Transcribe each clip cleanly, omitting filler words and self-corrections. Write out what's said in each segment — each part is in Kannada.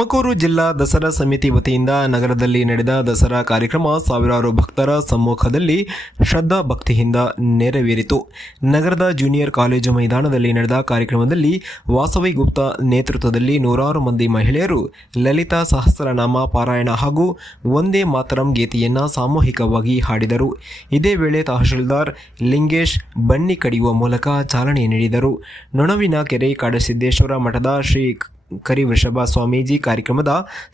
ತುಮಕೂರು ಜಿಲ್ಲಾ ದಸರಾ ಸಮಿತಿ ವತಿಯಿಂದ ನಗರದಲ್ಲಿ ನಡೆದ ದಸರಾ ಕಾರ್ಯಕ್ರಮ ಸಾವಿರಾರು ಭಕ್ತರ ಸಮ್ಮುಖದಲ್ಲಿ ಶ್ರದ್ಧಾ ಭಕ್ತಿಯಿಂದ ನೆರವೇರಿತು. ನಗರದ ಜೂನಿಯರ್ ಕಾಲೇಜು ಮೈದಾನದಲ್ಲಿ ನಡೆದ ಕಾರ್ಯಕ್ರಮದಲ್ಲಿ ವಾಸವಿ ಗುಪ್ತಾ ನೇತೃತ್ವದಲ್ಲಿ ನೂರಾರು ಮಂದಿ ಮಹಿಳೆಯರು ಲಲಿತಾ ಸಹಸ್ರನಾಮ ಪಾರಾಯಣ ಹಾಗೂ ವಂದೇ ಮಾತರಂ ಗೀತೆಯನ್ನು ಸಾಮೂಹಿಕವಾಗಿ ಹಾಡಿದರು. ಇದೇ ವೇಳೆ ತಹಶೀಲ್ದಾರ್ ಲಿಂಗೇಶ್ ಬನ್ನಿ ಕಡಿಯುವ ಮೂಲಕ ಚಾಲನೆ ನೀಡಿದರು. ನೊಣವಿನ ಕೆರೆ ಕಾಡಸಿದ್ದೇಶ್ವರ ಮಠದ ಶ್ರೀ ಕರಿವೃಷಭ ಸ್ವಾಮೀಜಿ ಕಾರ್ಯಕ್ರಮದ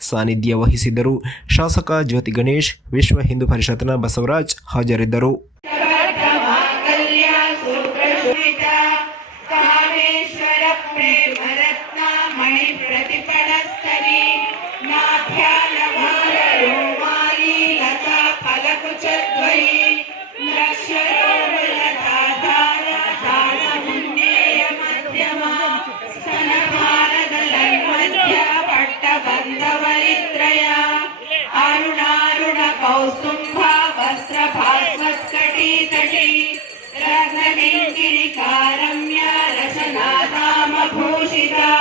ಸಾನ್ನಿಧ್ಯ ವಹಿಸಿದ್ದರು. ಶಾಸಕ ಜ್ಯೋತಿ ಗಣೇಶ್, ವಿಶ್ವ ಹಿಂದೂ ಪರಿಷತ್ನ ಬಸವರಾಜ್ ಹಾಜರಿದ್ದರು. अरुणारुण कौस्तुम्भा वस्त्र भास्वत्कटी तटी रत्नकिङ्किणिकारम्य रचनाधामभूषिता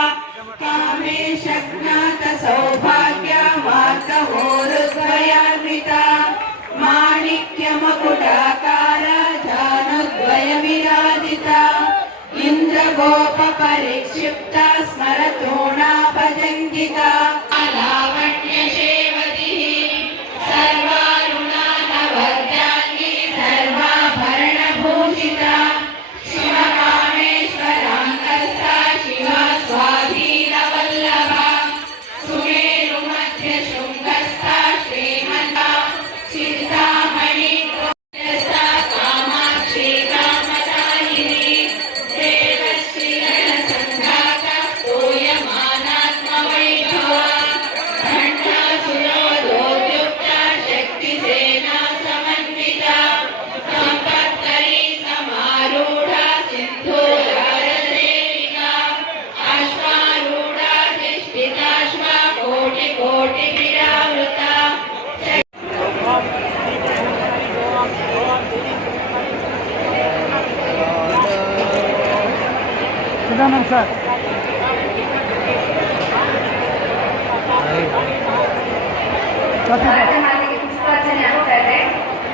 कामेशज्ञात सौभाग्य मार्गहोरुद्वयान्विता माणिक्यमकुटाकार जानुद्वय विराजिता इन्द्रगोप परिक्षिप्ता स्मरतोणा भजङ्गिका सर ಪುಷ್ಪಾರ್ಚನೆ ಆಗ್ತಾ ಇದೆ.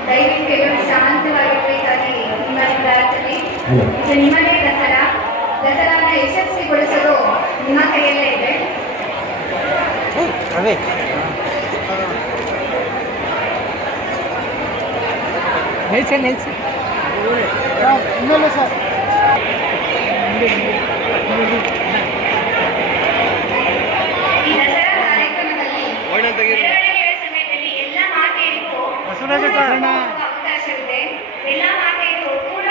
ದಯವಿಟ್ಟು ಎಲ್ಲರೂ ಶಾಂತವಾಗಿರಬೇಕಾಗಿ ನಿಮ್ಮಲ್ಲಿ ಪ್ರಾರ್ಥನೆ. ಇದು ನಿಮ್ಮದೇ ದಸರಾನ ಯಶಸ್ವಿಗೊಳಿಸಲು ನಿಮ್ಮ ಕೈಯಲ್ಲೇ ಇದೆ. ಇನ್ನೊಂದು ಸರ್ ಈ ದಸರಾ ಕಾರ್ಯಕ್ರಮದಲ್ಲಿ ಮೆರವಣಿಗೆಯ ಸಮಯದಲ್ಲಿ ಎಲ್ಲ ಮಾತೆಯರಿಗೂ ಅವಕಾಶವಿದೆ. ಎಲ್ಲ ಮಾತೆಯರು ಪೂರ್ಣ